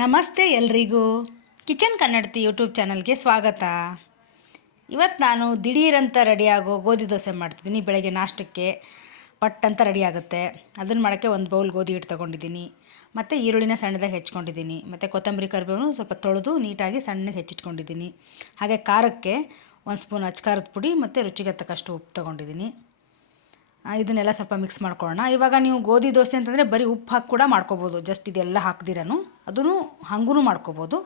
ನಮಸ್ತೆ ಎಲ್ರಿಗೂ ಕಿಚನ್ ಕನ್ನಡತಿ ಯೂಟ್ಯೂಬ್ ಚಾನಲ್ಗೆ ಸ್ವಾಗತ. ಇವತ್ತು ನಾನು ದಿಢೀರಂತ ರೆಡಿಯಾಗೋ ಗೋಧಿ ದೋಸೆ ಮಾಡ್ತಿದ್ದೀನಿ. ಬೆಳಗ್ಗೆ ನಾಷ್ಟಕ್ಕೆ ಪಟ್ ಅಂತ ರೆಡಿ ಆಗುತ್ತೆ. ಅದನ್ನು ಮಾಡೋಕ್ಕೆ ಒಂದು ಬೌಲ್ ಗೋಧಿ ಹಿಟ್ಟು ತೊಗೊಂಡಿದ್ದೀನಿ. ಮತ್ತು ಈರುಳ್ಳಿನ ಸಣ್ಣದಾಗಿ ಹೆಚ್ಕೊಂಡಿದ್ದೀನಿ. ಮತ್ತು ಕೊತ್ತಂಬರಿ ಕರಿಬೇವು ಸ್ವಲ್ಪ ತೊಳೆದು ನೀಟಾಗಿ ಸಣ್ಣಗೆ ಹೆಚ್ಚಿಟ್ಕೊಂಡಿದ್ದೀನಿ. ಹಾಗೆ ಖಾರಕ್ಕೆ 1 ಸ್ಪೂನ್ ಅಚ್ಕಾರದ ಪುಡಿ ಮತ್ತು ರುಚಿಗೆ ತಕ್ಕಷ್ಟು ಉಪ್ಪು ತೊಗೊಂಡಿದ್ದೀನಿ. ಇದನ್ನೆಲ್ಲ ಸ್ವಲ್ಪ ಮಿಕ್ಸ್ ಮಾಡ್ಕೊಳ್ಳೋಣ. ಇವಾಗ ನೀವು ಗೋಧಿ ದೋಸೆ ಅಂತಂದರೆ ಬರೀ ಉಪ್ಪು ಹಾಕಿ ಕೂಡ ಮಾಡ್ಕೋಬೋದು. ಜಸ್ಟ್ ಇದೆಲ್ಲ ಹಾಕ್ದಿರನು ಅದನ್ನು ಹಾಗೂ ಮಾಡ್ಕೋಬೋದು.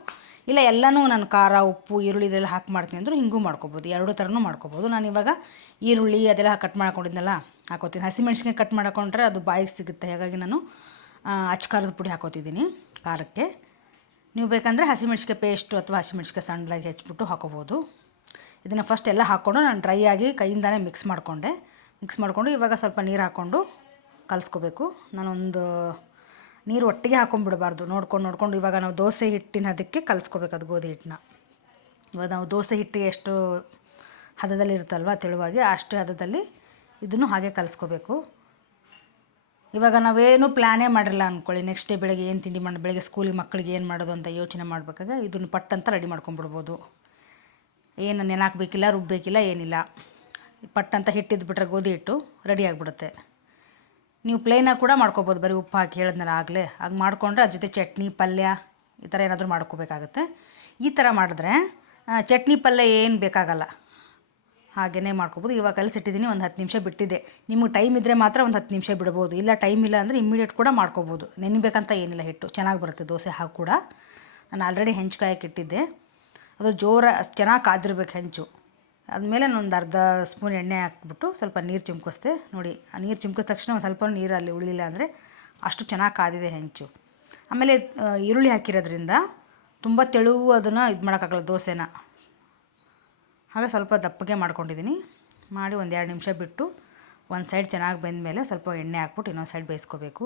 ಇಲ್ಲ ಎಲ್ಲನೂ ನಾನು ಖಾರ ಉಪ್ಪು ಈರುಳ್ಳಿ ಇದೆಲ್ಲ ಹಾಕಿ ಮಾಡ್ತೀನಿ ಅಂದರೂ ಹಿಂಗೂ ಮಾಡ್ಕೋಬೋದು. ಎರಡೂ ಥರನೂ ಮಾಡ್ಕೋಬೋದು. ನಾನು ಇವಾಗ ಈರುಳ್ಳಿ ಅದೆಲ್ಲ ಕಟ್ ಮಾಡ್ಕೊಂಡಿದ್ನಲ್ಲ ಹಾಕೋತೀನಿ. ಹಸಿಮೆಣ್ಸಿನ್ಕಾಯಿ ಕಟ್ ಮಾಡ್ಕೊಂಡ್ರೆ ಅದು ಬಾಯಿಗೆ ಸಿಗುತ್ತೆ. ಹಾಗಾಗಿ ನಾನು ಅಚ್ಕಾರದ ಪುಡಿ ಹಾಕೋತಿದ್ದೀನಿ ಖಾರಕ್ಕೆ. ನೀವು ಬೇಕಂದರೆ ಹಸಿಮೆಣ್ಸಿನ್ಕಾಯಿ ಪೇಸ್ಟು ಅಥವಾ ಹಸಿಮೆಣ್ಸಿನ್ಕಾಯಿ ಸಣ್ಣದಾಗಿ ಹೆಚ್ಚಿಬಿಟ್ಟು ಹಾಕೋಬೋದು. ಇದನ್ನು ಫಸ್ಟ್ ಎಲ್ಲ ಹಾಕ್ಕೊಂಡು ನಾನು ಡ್ರೈ ಆಗಿ ಕೈಯಿಂದನೇ ಮಿಕ್ಸ್ ಮಾಡಿಕೊಂಡು ಇವಾಗ ಸ್ವಲ್ಪ ನೀರು ಹಾಕ್ಕೊಂಡು ಕಲಿಸ್ಕೋಬೇಕು. ನಾನೊಂದು ನೀರು ಒಟ್ಟಿಗೆ ಹಾಕ್ಕೊಂಡ್ಬಿಡಬಾರ್ದು. ನೋಡ್ಕೊಂಡು ಇವಾಗ ನಾವು ದೋಸೆ ಹಿಟ್ಟಿನ ಅದಕ್ಕೆ ಕಲಿಸ್ಕೋಬೇಕು ಅದು ಗೋಧಿ ಹಿಟ್ಟನ್ನ. ಇವಾಗ ನಾವು ದೋಸೆ ಹಿಟ್ಟಿಗೆ ಎಷ್ಟು ಹದದಲ್ಲಿ ಇರುತ್ತಲ್ವ ತೆಳುವಾಗಿ ಅಷ್ಟೇ ಹದದಲ್ಲಿ ಇದನ್ನು ಹಾಗೆ ಕಲಿಸ್ಕೋಬೇಕು. ಇವಾಗ ನಾವೇನು ಪ್ಲ್ಯಾನೇ ಮಾಡಿರಲ್ಲ ಅಂದ್ಕೊಳ್ಳಿ, ನೆಕ್ಸ್ಟ್ ಡೇ ಬೆಳಗ್ಗೆ ಏನು ತಿಂಡಿ ಮಾಡಿ ಬೆಳಗ್ಗೆ ಸ್ಕೂಲಿಗೆ ಮಕ್ಕಳಿಗೆ ಏನು ಮಾಡೋದು ಅಂತ ಯೋಚನೆ ಮಾಡಬೇಕಾಗ ಇದನ್ನು ಪಟ್ಟಂತ ರೆಡಿ ಮಾಡ್ಕೊಂಡ್ಬಿಡ್ಬೋದು. ಏನು ನೆನಾಕಬೇಕಿಲ್ಲ, ರುಬ್ಬಬೇಕಿಲ್ಲ, ಏನಿಲ್ಲ. ಪಟ್ಟಂತ ಹಿಟ್ಟಿದ್ಬಿಟ್ರೆ ಗೋಧಿ ಹಿಟ್ಟು ರೆಡಿ ಆಗಿಬಿಡುತ್ತೆ. ನೀವು ಪ್ಲೇನಾಗಿ ಕೂಡ ಮಾಡ್ಕೊಬೋದು. ಬರೀ ಉಪ್ಪು ಹಾಕಿ ಹೇಳಿದ್ನಲ್ಲ ಆಗಲೇ ಹಾಗೆ ಮಾಡಿಕೊಂಡ್ರೆ ಅದ್ರ ಜೊತೆ ಚಟ್ನಿ ಪಲ್ಯ ಈ ಥರ ಏನಾದರೂ ಮಾಡ್ಕೋಬೇಕಾಗತ್ತೆ. ಈ ಥರ ಮಾಡಿದ್ರೆ ಚಟ್ನಿ ಪಲ್ಯ ಏನು ಬೇಕಾಗಲ್ಲ, ಹಾಗೆಯೇ ಮಾಡ್ಕೊಬೋದು. ಇವಾಗ ಕಲಸಿಟ್ಟಿದ್ದೀನಿ, ಒಂದು 10 ನಿಮಿಷ ಬಿಟ್ಟಿದ್ದೆ. ನಿಮಗೆ ಟೈಮ್ ಇದ್ದರೆ ಮಾತ್ರ ಒಂದು 10 ನಿಮಿಷ ಬಿಡ್ಬೋದು. ಇಲ್ಲ ಟೈಮ್ ಇಲ್ಲ ಅಂದರೆ ಇಮ್ಮಿಡಿಯೇಟ್ ಕೂಡ ಮಾಡ್ಕೊಬೋದು. ನೆನಿಬೇಕಂತ ಏನಿಲ್ಲ, ಹಿಟ್ಟು ಚೆನ್ನಾಗಿ ಬರುತ್ತೆ ದೋಸೆ ಹಾಕಿ ಕೂಡ. ನಾನು ಆಲ್ರೆಡಿ ಹೆಂಚು ಕಾಯಕ್ಕೆ ಇಟ್ಟಿದ್ದೆ. ಅದು ಚೆನ್ನಾಗಿ ಕಾದಿರ್ಬೇಕು ಹೆಂಚು. ಆದಮೇಲೆ ಒಂದು ಅರ್ಧ ಸ್ಪೂನ್ ಎಣ್ಣೆ ಹಾಕ್ಬಿಟ್ಟು ಸ್ವಲ್ಪ ನೀರು ಚಿಮ್ಕಿಸ್ದೆ. ನೋಡಿ, ಆ ನೀರು ಚಿಮ್ಕಿದ ತಕ್ಷಣ ಒಂದು ಸ್ವಲ್ಪ ನೀರು ಅಲ್ಲಿ ಉಳಿಲಿಲ್ಲ ಅಂದರೆ ಅಷ್ಟು ಚೆನ್ನಾಗಿ ಕಾದಿದೆ ಹೆಂಚು. ಆಮೇಲೆ ಈರುಳ್ಳಿ ಹಾಕಿರೋದ್ರಿಂದ ತುಂಬ ತೆಳುವು ಅದನ್ನು ಇದು ಮಾಡೋಕ್ಕಾಗಲ್ಲ ದೋಸೆನ. ಹಾಗೆ ಸ್ವಲ್ಪ ದಪ್ಪಗೆ ಮಾಡ್ಕೊಂಡಿದ್ದೀನಿ. ಮಾಡಿ ಒಂದು 2 ನಿಮಿಷ ಬಿಟ್ಟು ಒಂದು ಸೈಡ್ ಚೆನ್ನಾಗಿ ಬೆಂದಮೇಲೆ ಸ್ವಲ್ಪ ಎಣ್ಣೆ ಹಾಕ್ಬಿಟ್ಟು ಇನ್ನೊಂದು ಸೈಡ್ ಬೇಯಿಸ್ಕೋಬೇಕು.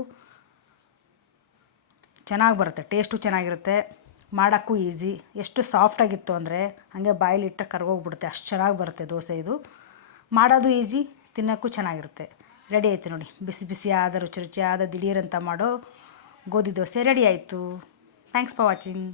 ಚೆನ್ನಾಗಿ ಬರುತ್ತೆ, ಟೇಸ್ಟು ಚೆನ್ನಾಗಿರುತ್ತೆ, ಮಾಡೋಕ್ಕೂ ಈಸಿ. ಎಷ್ಟು ಸಾಫ್ಟಾಗಿತ್ತು ಅಂದರೆ ಹಾಗೆ ಬಾಯಲ್ಲಿ ಇಟ್ಟ ಕರ್ಗೋಗ್ಬಿಡುತ್ತೆ, ಅಷ್ಟು ಚೆನ್ನಾಗಿ ಬರುತ್ತೆ ದೋಸೆ ಇದು. ಮಾಡೋದು ಈಸಿ, ತಿನ್ನೋಕ್ಕೂ ಚೆನ್ನಾಗಿರುತ್ತೆ. ರೆಡಿ ಆಯಿತು ನೋಡಿ, ಬಿಸಿ ಬಿಸಿಯಾದ ರುಚಿಯಾದ ದಿಢೀರಂತ ಮಾಡೋ ಗೋಧಿ ದೋಸೆ ರೆಡಿ ಆಯಿತು. Thanks for watching.